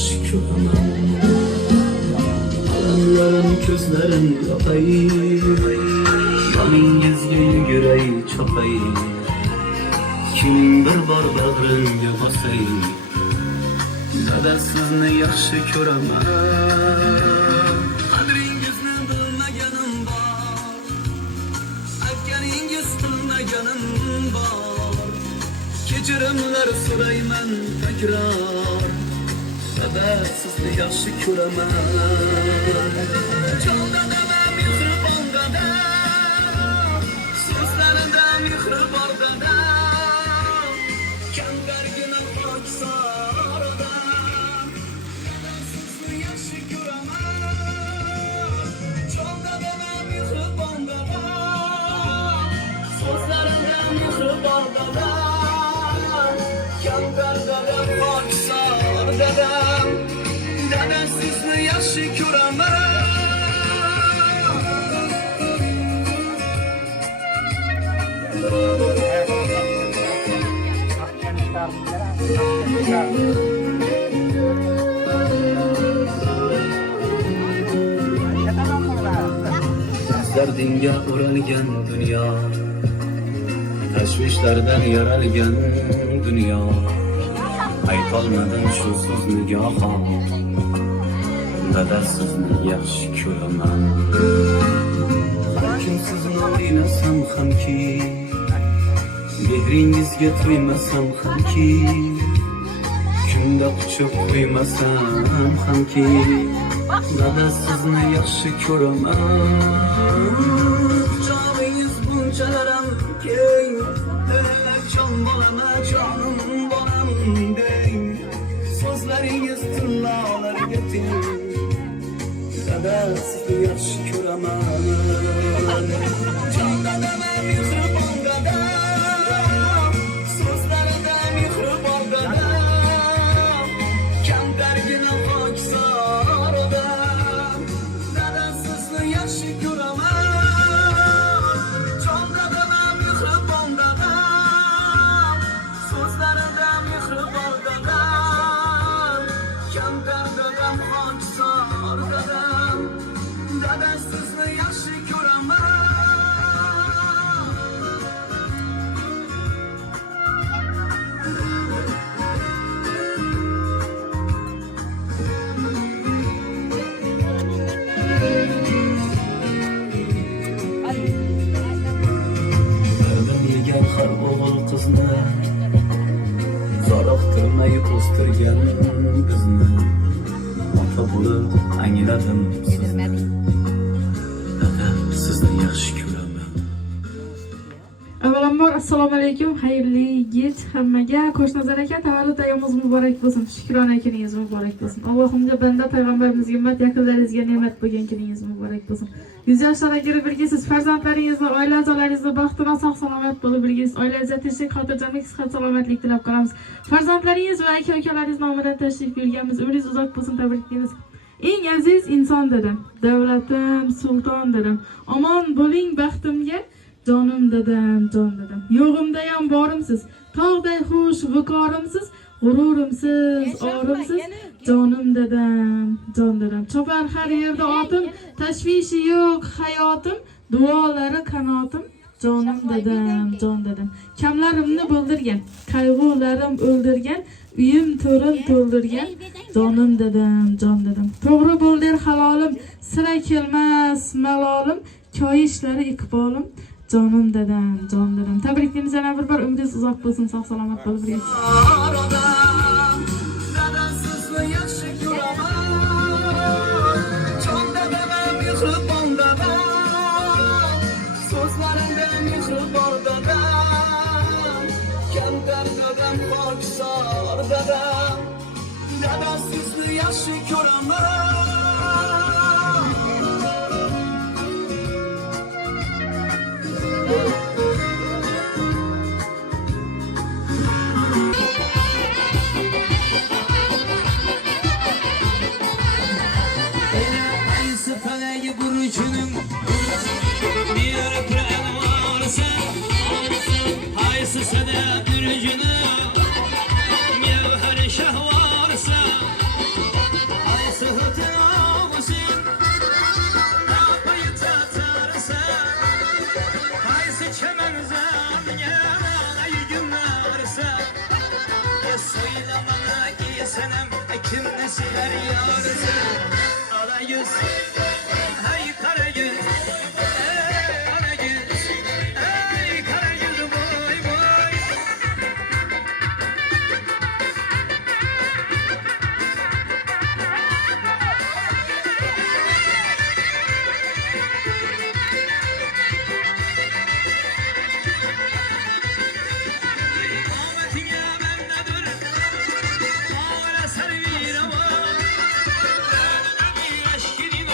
yaxshi ko'raman. Alamlarim ko'zlarim yoqay, yoningizga yuguray cho'qay, kiming bir bor bag'rimga bosay, dada sizni yaxshi ko'raman. Qadringizni bilmaganim bor, aytganingiz qilmaganim bor, kechirimlar so'rayman takror, dada sizni yaxshi ko'raman. Jon dadam mehribon dada, so'zlarida mehr bor dada, kamtargina pokzor odam, dada sizni yaxshi ko'raman. Jon dadam mehribon dada, so'zlarida mehr bor dada, kamtar dadam pokzor dadam, dada sizni yaxshi ko'raman. Dardinga o'ralgan dunyo, tashvishlardan yaralgan dunyo, aytolmadim shu so'zni goho, dada sizni yaxshi ko'raman. Kim sizni o'ylasam hamki, mehringizga to'ymasam hamki, kunda quchib qo'ymasam hamki, dada sizni yaxshi ko'raman. Joningiz bunchalaram keng, jon bolaman, jonim bolam deng, so'zlaringiz tillolarga teng, dada sizni yaxshi ko'raman. Jon dadam mehribon dada, so'zlarida mehr bor dada, kamtargina pokzor odam, dada sizni yaxshi ko'raman. Jon dadam mehribon dada, so'zlarida mehr bor dada, kamtar dadam pokzor dadam, dada sizni yaxshi ko'raman. Bilgan har o'g'il qizni zoriqtirmay o'stirgan bizni, ota bo'lib angladim sizni, dada sizni yaxshi ko'raman. Avvalambor assalomu alaykum, xayrli yil hammaga. Qo'shnazar aka, tavallud ayyomingiz muborak bo'lsin, shukrona kuningiz muborak bo'lsin. Allohimga banda payg'ambarimizga ummat, yaqinlaringizga ne'mat bo'lgan kuningiz muborak bo'lsin. 100 yoshlarga kirib birgasiz, farzandlaringizni, oila a'zolaringizni baxtli, sog' salomat bo'lib birgasiz, oilangizga tinchlik, xotirjamlik, sihat, salomatlik tilab qolamiz. Farzandlaringiz va aka-ukalaringiz nomidan tashrif buyurganmiz. Umringiz uzoq bo'lsin, tabriklaymiz. Eng aziz inson dedim, davlatim, sulton dedim. Omon bo'ling baxtimga, jonim dadam, jon dadam. Yo'g'imda ham borimsiz, tog'day xush viqorimsiz, g'ururimsiz, orimsiz, jonim dadam, jon dadam. Chopar har yerda otim, tashvishi yo'q hayotim, duolari qanotim, jonim dadam, jon dadam. Kamlarimni bo'ldirgan, qayg'ularim o'ldirgan, uyim to'rin to'ldirgan, jonim dadam, jon dadam. To'g'ri bo'l der halolim, sira kelmas malolim, koyishlari iqbolim, jonim dadam, jon dadam. Tabriklaymiz yana bir bor, umringiz uzoq bo'lsin, sog' salomat bo'lib yurasiz. Dada sizni yaxshi ko'raman. Jon dadam mehribon dada, so'zlarida mehr bor dada, kamtar dadam pokzor dada, dada sizni yaxshi ko'raman. her yarısı ala yüz. Hey Karagöz, hey Karagöz, hey Karagöz boy boy. Ahmet'ine bendedir, ağla servir ama eşkini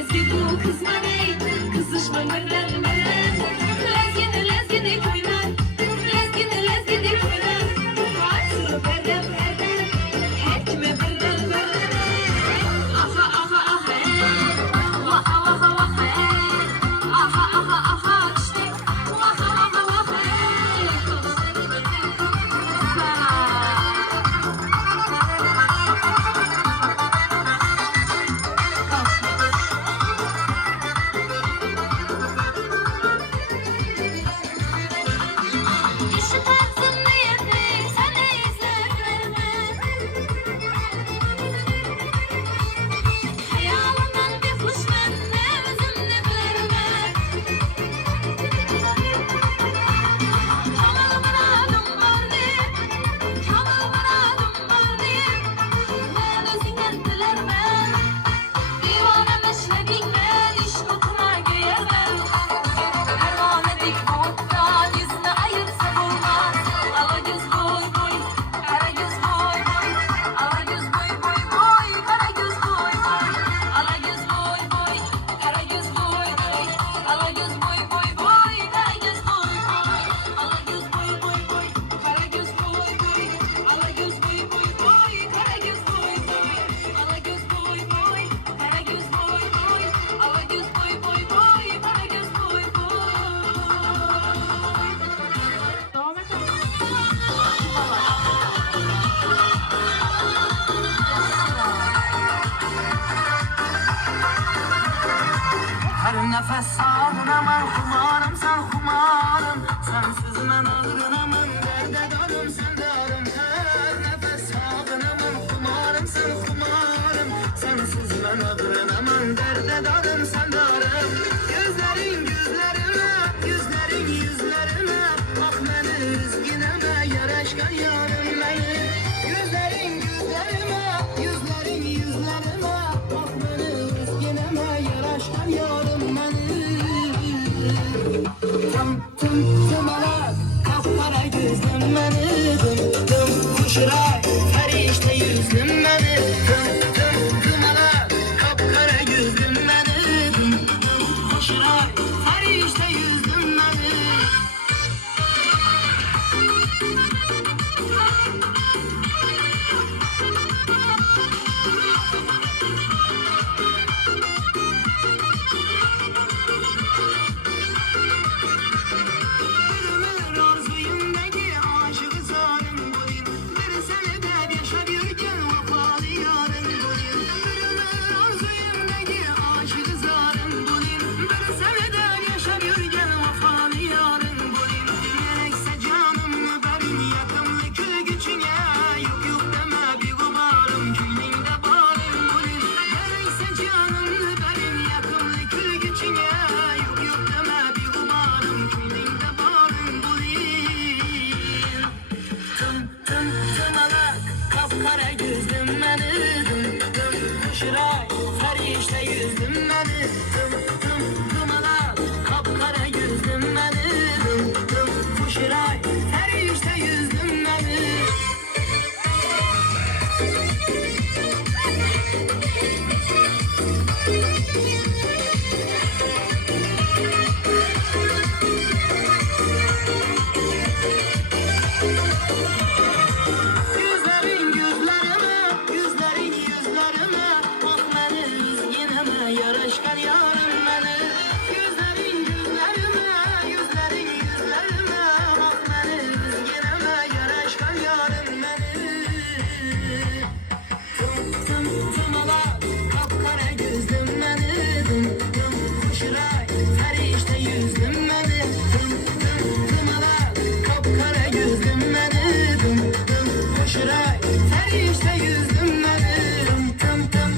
lezgi bu kızman ey, kızışma mırlanma. Lezgini koynar, lezgini koynar. Artığı berdem berdem, her kime berdem berdem. Aha aha aha vaha vaha vaha aha aha aha işte vaha vaha vaha İşi tarzın niyetli seni izlerlerime. Hayalından bir kuş ben ne özümle verme. Kamal muradım var diye, kamal muradım var diye. Ben özünden dilerme. Divane meşrebinle iş notuna giyemem. Pervane dik bottan yüzüne ayırsa bulmaz. Ala göz boy boy, kara göz boy boy. Ala göz boy boy boy, kara göz boy boy. Ala göz boy boy, kara göz boy boy. Ala göz boy boy boy, kara göz boy boy. Ala göz boy boy boy, kara göz boy boy. Ala göz boy boy boy, kara göz boy boy. Ala göz boy boy, kara göz boy boy. Ala göz boy boy boy, kara göz boy boy. Devam et. Her nefes sağınaman kumarım sen kumarım. Sensiz ben ağrınamın derde darım sen darım. Her nefes sağınaman kumarım sen kumarım. Sensiz ben ağrınamın derde darım sen darım. Gözlerin gözlerime, yüzlerin yüzlerime. Bak beni üzgüneme, yaraşkan yarım beni. Gözlerin gözlerime, yüzlerin yüzlerime. Bak beni üzgüneme, yaraşkan yarım beni. Tımalak, kapkara gözlüm beni. Dım kuşuray, ferişte yüzlüm beni. Tımalak, kapkara gözlüm beni. Dım kuşuray, ferişte yüzlüm beni. Ömür arzuyumdaki aşık zarım boyun. Bir senede yaşa bir gün vafalı yarın boyun. Ömür arzuyumdaki aşık zarım boyun. Bir senede yaşa bir gün vafalı yarın boyun. Gerekse canımı verin yakımlı kül gücüne. Yok yok deme bir kumarım külünde bağırım boyun. Gerekse canımı verin yakımlı kül gücüne. Yok yok deme bir kumarım külünde bağırım boyun. Tımalak, kapkara gözlüm beni. Kuşuray, ferişte yüzlüm beni. Tımalak, kapkara gözlüm beni. Kuşuray, ferişte yüzlüm beni. Yüzlerin gözlerime, yüzlerin yüzlerime. Bak beni üzgüneme, yaraşkan yarım beni. Yüzlerin gözlerime, yüzlerin yüzlerime. Bak beni üzgüneme, yaraşkan yarım beni. Tımalak, kapkara gözlüm beni. Kuşuray, ferişte yüzlüm beni. Tımalak, kapkara gözlüm beni. Kuşuray, ferişte yüzlüm beni.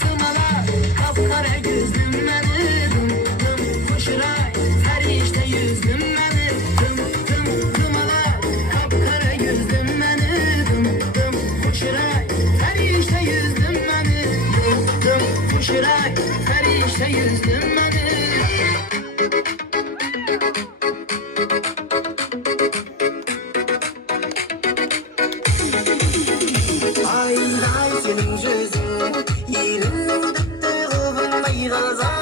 Tımalak, kapkara gözlüm beni. Kuşuray, ferişte yüzlüm beni. Tımalak, kapkara gözlüm beni. Kuşuray, ferişte yüzlüm beni. Kuşuray, ferişte yüzlüm beni. Ay senin sözün, yerimden döktü kıvırmayı gaza.